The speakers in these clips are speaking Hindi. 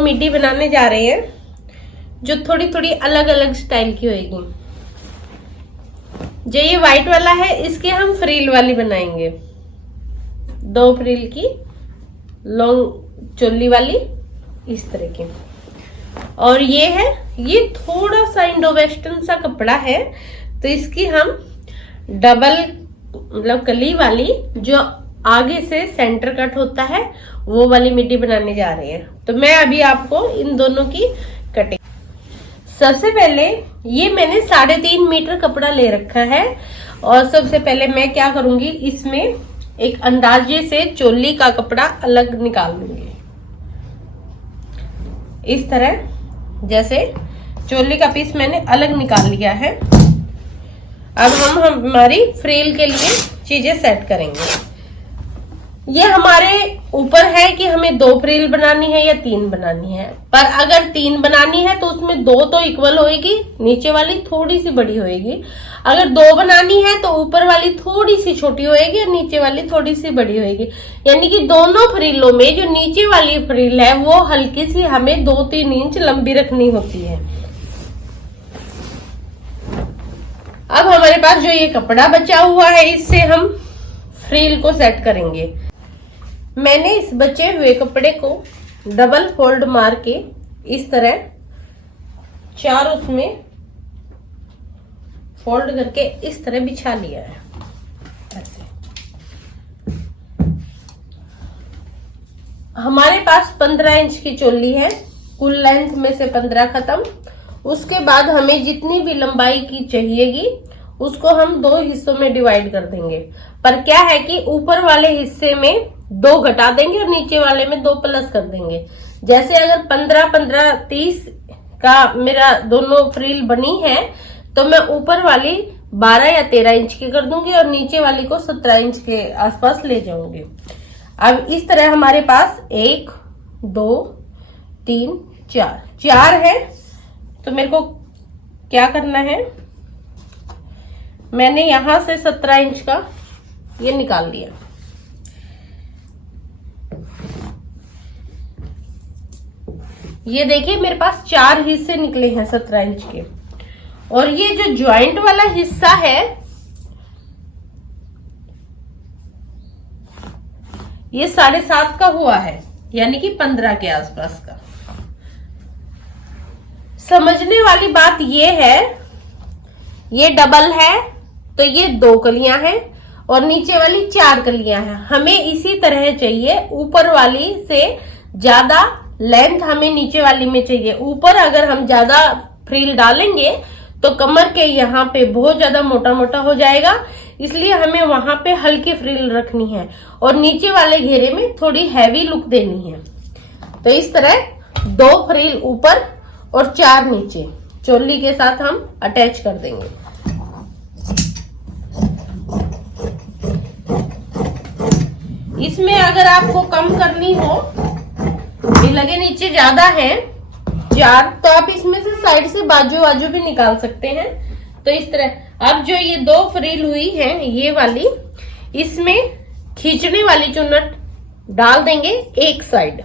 मिडी बनाने जा रहे हैं जो थोड़ी थोड़ी अलग अलग स्टाइल की होगी। जो ये व्हाइट वाला है इसके हम फ्रिल वाली बनाएंगे, 2 फ्रिल की लॉन्ग चोली वाली इस तरह की। और ये थोड़ा सा इंडो वेस्टर्न सा कपड़ा है, तो इसकी हम डबल मतलब कली वाली जो आगे से सेंटर कट होता है वो वाली मिडी बनाने जा रहे हैं। तो मैं अभी आपको इन दोनों की कटिंग, सबसे पहले ये मैंने 3.5 मीटर कपड़ा ले रखा है। और सबसे पहले मैं क्या करूंगी, इसमें एक अंदाजे से चोली का कपड़ा अलग निकाल लूंगी। इस तरह जैसे चोली का पीस मैंने अलग निकाल लिया है। अब हम हमारी फ्रिल के लिए चीजें सेट करेंगे। ये हमारे ऊपर है कि हमें 2 फ्रिल बनानी है या 3 बनानी है। पर अगर 3 बनानी है तो उसमें 2 तो इक्वल होएगी, नीचे वाली थोड़ी सी बड़ी होएगी। अगर 2 बनानी है तो ऊपर वाली थोड़ी सी छोटी होएगी और नीचे वाली थोड़ी सी बड़ी होएगी। यानी कि दोनों फ्रिलों में जो नीचे वाली फ्रिल है वो हल्की सी हमें 2-3 इंच लंबी रखनी होती है। अब हमारे पास जो ये कपड़ा बचा हुआ है इससे हम फ्रिल को सेट करेंगे। मैंने इस बचे हुए कपड़े को डबल फोल्ड मार के इस तरह 4 उसमें फोल्ड करके इस तरह बिछा लिया है ऐसे। हमारे पास 15 इंच की चोली है, कुल लेंथ में से 15 खत्म। उसके बाद हमें जितनी भी लंबाई की चाहिएगी उसको हम 2 हिस्सों में डिवाइड कर देंगे। पर क्या है कि ऊपर वाले हिस्से में 2 घटा देंगे और नीचे वाले में 2 प्लस कर देंगे। जैसे अगर 15-15 30 का मेरा दोनों फ्रिल बनी है तो मैं ऊपर वाली 12 या 13 इंच की कर दूंगी और नीचे वाली को 17 इंच के आसपास ले जाऊंगी। अब इस तरह हमारे पास 1 2 3 4 है। तो मेरे को क्या करना है, मैंने यहां से 17 इंच का ये निकाल लिया। ये देखिए मेरे पास 4 हिस्से निकले हैं 17 इंच के। और ये जो ज्वाइंट वाला हिस्सा है ये 7.5 का हुआ है, यानी कि 15 के आसपास का। समझने वाली बात ये है, ये डबल है तो ये 2 कलियां हैं और नीचे वाली 4 कलियां हैं। हमें इसी तरह चाहिए, ऊपर वाली से ज्यादा लेंथ हमें नीचे वाली में चाहिए। ऊपर अगर हम ज्यादा फ्रिल डालेंगे तो कमर के यहाँ पे बहुत ज्यादा मोटा मोटा हो जाएगा, इसलिए हमें वहां पे हल्की फ्रिल रखनी है और नीचे वाले घेरे में थोड़ी हैवी लुक देनी है। तो इस तरह 2 फ्रिल ऊपर और 4 नीचे चोली के साथ हम अटैच कर देंगे। इसमें अगर आपको कम करनी हो, ये लगे नीचे ज्यादा है 4, तो आप इसमें से साइड से बाजू भी निकाल सकते हैं। तो इस तरह अब जो ये 2 फ्रिल हुई है ये वाली, इसमें खींचने वाली चुन्नट डाल देंगे एक साइड,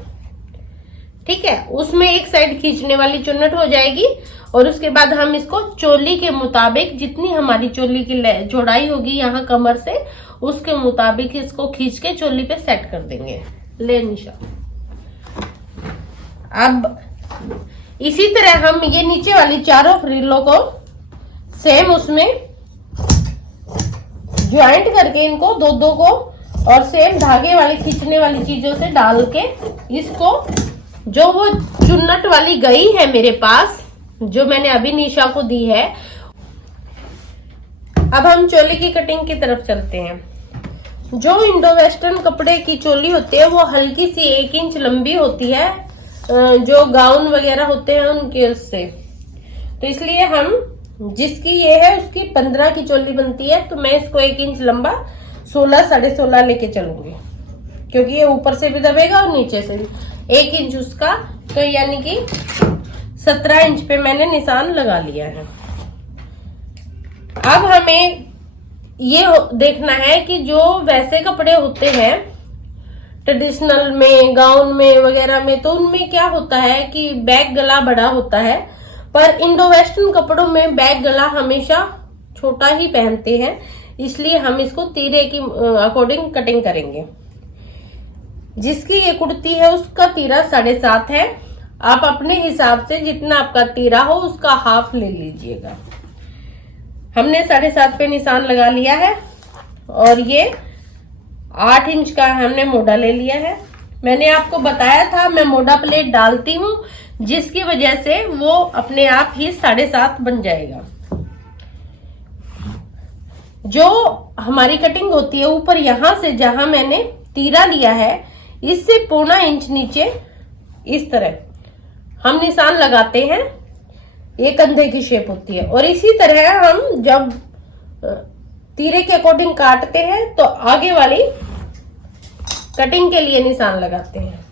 ठीक है। उसमें एक साइड खींचने वाली चुन्नट हो जाएगी और उसके बाद हम इसको चोली के मुताबिक, जितनी हमारी चोली की चौड़ाई होगी यहाँ कमर से, उसके मुताबिक इसको खींच के चोली पे सेट कर देंगे। ले निशा। अब इसी तरह हम ये नीचे वाली 4 फ्रिलों को सेम उसमें ज्वाइंट करके इनको 2-2 को और सेम धागे वाली खींचने वाली चीजों से डाल के इसको, जो वो चुन्नट वाली गई है मेरे पास, जो मैंने अभी निशा को दी है। अब हम चोली की कटिंग की तरफ चलते हैं। जो इंडो वेस्टर्न कपड़े की चोली होती है वो हल्की सी 1 इंच लंबी होती है, जो गाउन वगैरह होते हैं उनके उससे। तो इसलिए हम, जिसकी ये है उसकी 15 की चोली बनती है, तो मैं इसको 1 इंच लंबा 16-16.5 लेके चलूंगी, क्योंकि ये ऊपर से भी दबेगा और नीचे से भी 1 इंच उसका। तो यानी कि 17 इंच पे मैंने निशान लगा लिया है। अब हमें ये देखना है कि जो वैसे कपड़े होते हैं ट्रेडिशनल में, गाउन में वगैरह में, तो उनमें क्या होता है कि बैक गला बड़ा होता है, पर इंडो वेस्टर्न कपड़ों में बैक गला हमेशा छोटा ही पहनते हैं, इसलिए हम इसको तीरे की अकॉर्डिंग कटिंग करेंगे। जिसकी ये कुर्ती है उसका तीरा 7.5 है। आप अपने हिसाब से जितना आपका तीरा हो उसका हाफ ले लीजिएगा। हमने 7.5 पे निशान लगा लिया है और ये 8 इंच का हमने मोटा ले लिया है। मैंने आपको बताया था मैं मोटा प्लेट डालती हूँ, जिसकी वजह से वो अपने आप ही 7.5 बन जाएगा। जो हमारी कटिंग होती है ऊपर यहां से जहां मैंने तीरा लिया है, इससे 0.25 इंच नीचे इस तरह हम निशान लगाते हैं। ये कंधे की शेप होती है। और इसी तरह हम जब तीरे के अकॉर्डिंग काटते हैं तो आगे वाली कटिंग के लिए निशान लगाते हैं।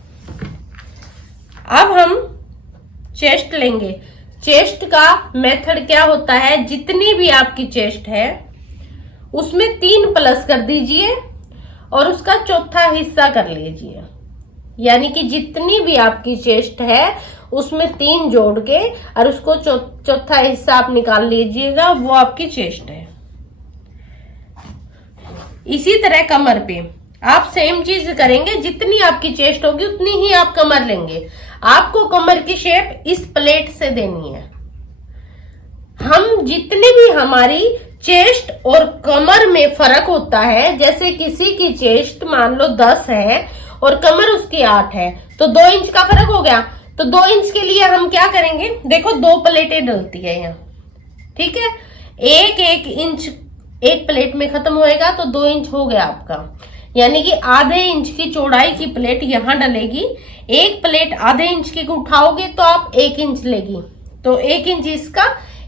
अब हम चेस्ट लेंगे। चेस्ट का मेथड क्या होता है, जितनी भी आपकी चेस्ट है उसमें 3 प्लस कर दीजिए और उसका चौथा हिस्सा कर लीजिए। यानी कि जितनी भी आपकी चेस्ट है उसमें 3 जोड़ के और उसको चौथा हिस्सा आप निकाल लीजिएगा, वो आपकी चेस्ट है। इसी तरह कमर पे आप सेम चीज करेंगे। जितनी आपकी चेस्ट होगी उतनी ही आप कमर लेंगे। आपको कमर की शेप इस प्लेट से देनी है। हम जितनी भी हमारी चेस्ट और कमर में फर्क होता है, जैसे किसी की चेस्ट मान लो 10 है और कमर उसकी 8 है, तो 2 इंच का फर्क हो गया। तो 2 इंच के लिए हम क्या करेंगे, देखो 2 प्लेटें डलती है यहाँ, ठीक है। 1 इंच एक प्लेट में खत्म होएगा तो 2 इंच हो गया आपका। यानी कि आधे इंच की चौड़ाई की प्लेट यहाँ डलेगी। एक प्लेट आधे इंच की उठाओगे तो आप 1 इंच लेगी, तो 1 इंच इसका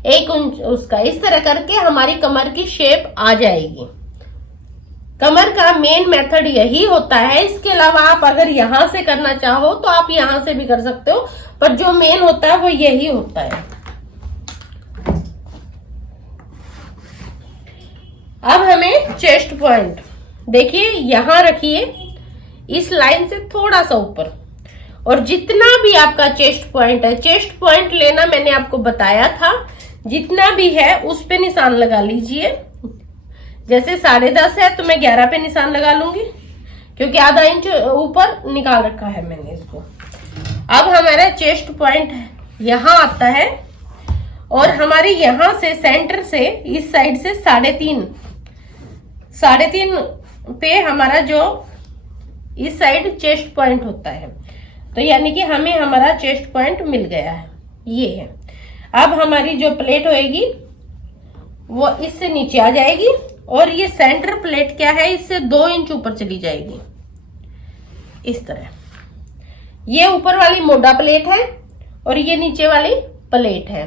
1 इंच उसका, इस तरह करके हमारी कमर की शेप आ जाएगी। कमर का मेन मेथड यही होता है। इसके अलावा आप अगर यहां से करना चाहो तो आप यहां से भी कर सकते हो, पर जो मेन होता है वो यही होता है। अब हमें चेस्ट पॉइंट देखिए यहां रखिए, इस लाइन से थोड़ा सा ऊपर, और जितना भी आपका चेस्ट पॉइंट है, चेस्ट पॉइंट लेना मैंने आपको बताया था, जितना भी है उस पे निशान लगा लीजिए। जैसे 10.5 है तो मैं 11 पे निशान लगा लूंगी, क्योंकि आधा इंच ऊपर निकाल रखा है मैंने इसको। अब हमारा चेस्ट पॉइंट यहां आता है और हमारे यहां से सेंटर से इस साइड से 3.5 पे हमारा जो इस साइड चेस्ट पॉइंट होता है, तो यानी कि हमें हमारा चेस्ट पॉइंट मिल गया है, ये है। अब हमारी जो प्लेट होएगी वो इससे नीचे आ जाएगी और ये सेंटर प्लेट क्या है, इससे 2 इंच ऊपर चली जाएगी इस तरह। ये ऊपर वाली मोटा प्लेट है और ये नीचे वाली प्लेट है,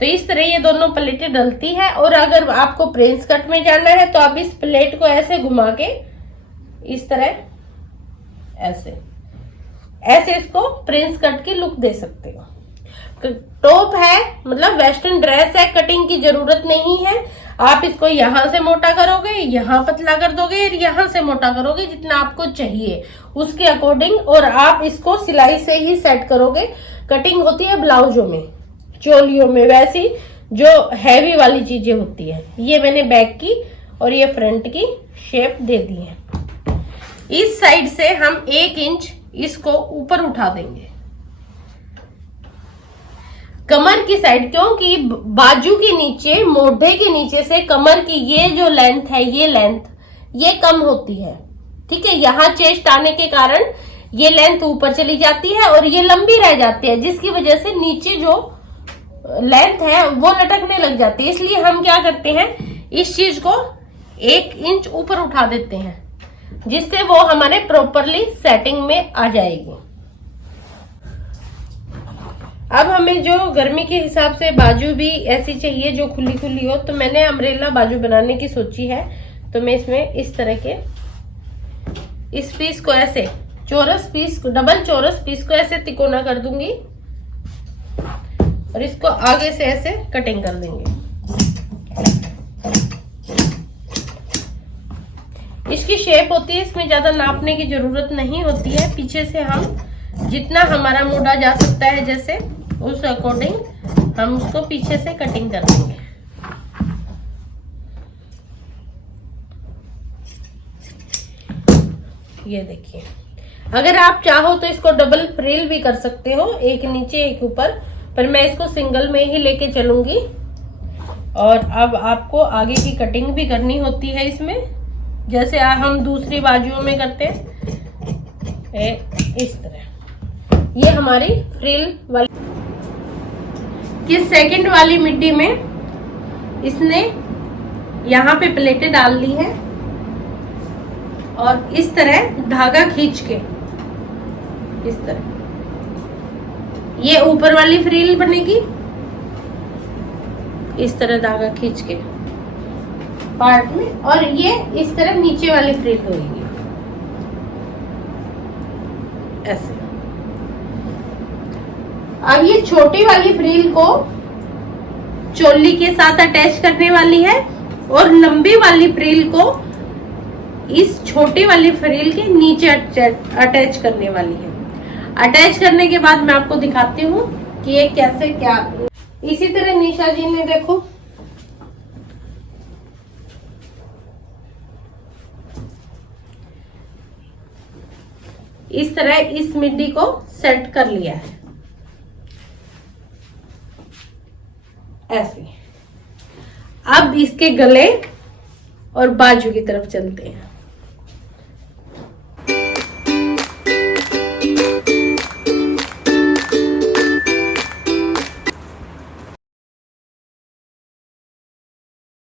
तो इस तरह ये दोनों प्लेटें डलती है। और अगर आपको प्रिंस कट में जाना है तो आप इस प्लेट को ऐसे घुमा के इस तरह ऐसे इसको प्रिंस कट की लुक दे सकते हो। टॉप है मतलब वेस्टर्न ड्रेस है, कटिंग की जरूरत नहीं है। आप इसको यहां से मोटा करोगे, यहां पतला कर दोगे, यहां से मोटा करोगे, जितना आपको चाहिए उसके अकॉर्डिंग। और आप इसको सिलाई से ही सेट करोगे। कटिंग होती है ब्लाउजों में, चोलियों में, वैसी जो हैवी वाली चीजें होती है। ये मैंने बैक की और ये फ्रंट की शेप दे दी है। इस साइड से हम 1 इंच इसको ऊपर उठा देंगे कमर की साइड, क्योंकि बाजू के नीचे, मोढे के नीचे से कमर की ये जो लेंथ है, ये लेंथ ये कम होती है, ठीक है। यहाँ चेस्ट आने के कारण ये लेंथ ऊपर चली जाती है और ये लंबी रह जाती है, जिसकी वजह से नीचे जो लेंथ है वो लटकने लग जाती है। इसलिए हम क्या करते हैं, इस चीज को 1 इंच ऊपर उठा देते हैं, जिससे वो हमारे प्रॉपरली सेटिंग में आ जाएगी। अब हमें जो गर्मी के हिसाब से बाजू भी ऐसी चाहिए जो खुली खुली हो, तो मैंने अम्ब्रेला बाजू बनाने की सोची है। तो मैं इसमें इस तरह के इस पीस को ऐसे चौरस पीस, डबल चौरस पीस को ऐसे तिकोना कर दूंगी और इसको आगे से ऐसे कटिंग कर देंगे। इसकी शेप होती है, इसमें ज्यादा नापने की जरूरत नहीं होती है। पीछे से हम जितना हमारा मोड़ा जा सकता है जैसे, उस अकॉर्डिंग हम उसको पीछे से कटिंग कर देंगे। ये देखिए, अगर आप चाहो तो इसको डबल फ्रिल भी कर सकते हो, एक नीचे एक ऊपर, पर मैं इसको सिंगल में ही लेके चलूंगी। और अब आपको आगे की कटिंग भी करनी होती है इसमें, जैसे हम दूसरी बाजुओं में करते हैं इस तरह। ये हमारी फ्रिल वाली कि सेकंड वाली मिड्डी में इसने यहाँ पे प्लेटें डाल दी है और इस तरह धागा खींच के इस तरह ये ऊपर वाली फ्रिल बनेगी, इस तरह धागा खींच के पार्ट में, और ये इस तरह नीचे वाली फ्रिल होगी ऐसे। अब ये छोटी वाली फ्रिल को चोली के साथ अटैच करने वाली है और लंबी वाली फ्रिल को इस छोटी वाली फ्रिल के नीचे अटैच करने वाली है। अटैच करने के बाद मैं आपको दिखाती हूँ कि ये कैसे क्या। इसी तरह निशा जी ने देखो इस तरह इस मिड्डी को सेट कर लिया है ऐसे। अब इसके गले और बाजू की तरफ चलते हैं।